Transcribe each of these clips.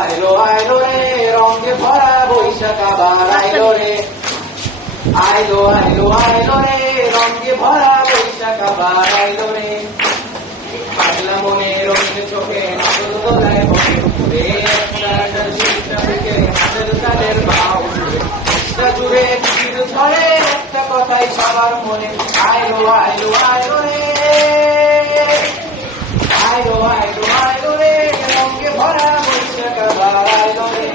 আইলো আইলো রে রঙে ভরা বৈশাখ আবার আইলো রে, আইলো আইলো আইলো রে রঙে ভরা বৈশাখ আবার আইলো রে। পাগলা মনে রঙিন চোখে নাচল দোলায় বসে রে, হাতের তাদের বাউ জুড়ে কিছু ধরে একটা কথাই সবার মনে, আইলো আইলো আইলো রে, আইলো আইলো আইলো রে রঙে ভরা বৈশাখ আবার আইলো রে।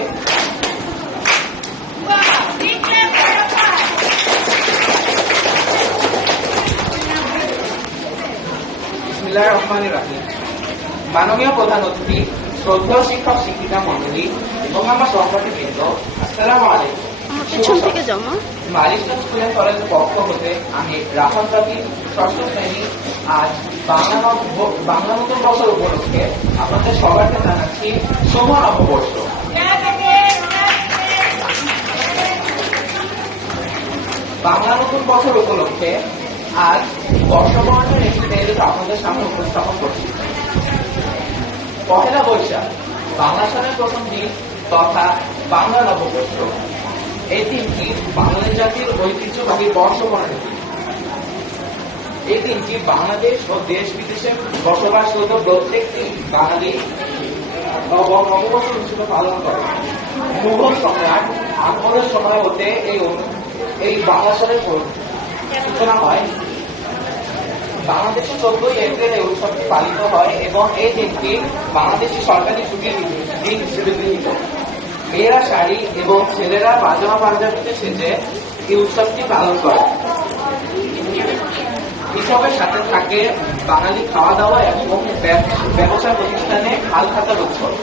বিসমিল্লাহির রহমানির রহিম। মাননীয় প্রধান অতিথি, শ্রদ্ধেয় শিক্ষক শিক্ষিকা মণ্ডলী এবং আমার সহপাঠীবৃন্দ, আসসালামু আলাইকুম। মালিশগঞ্জ স্কুল অ্যান্ড কলেজের পক্ষ হতে আমি রাফাত রাকিব, ষষ্ঠ শ্রেণী, আজ বাংলা নতুন বছর উপলক্ষে আপনাদের সবাইকে জানাচ্ছি শুভ নববর্ষ। বাংলা নতুন বছর উপলক্ষে আজ বর্ষবরণের একটি মেয়েদের আপনাদের সামনে উপস্থাপন করছি। পহেলা বৈশাখ বাংলা সালের প্রথম দিন তথা বাংলা নববর্ষ। এই দিনটি বাঙালি জাতির ঐতিহ্যবাহী বর্ষবরণের দিন। এই দিনটি বাংলাদেশ ও দেশ বিদেশে বসবাসরত প্রত্যেকটি বাঙালি নববর্ষ হিসেবে পালন করে। মুঘল সম্রাট আকবরের সময় হতে এই বাংলা সালের সূচনা হয়। বাংলাদেশে 14ই এপ্রিল এই উৎসবটি পালিত হয় এবং এই দিনটি বাংলাদেশের সরকারি ছুটির দিন হিসেবে গৃহীত। মেয়েরা শাড়ি এবং ছেলেরা পাজামা পাঞ্জাবিতে সেজে এই উৎসবটি পালন করে। উৎসবের সাথে থাকে বাঙালি খাওয়া দাওয়া এবং ব্যবসা প্রতিষ্ঠানে হাল খাতার উৎসব।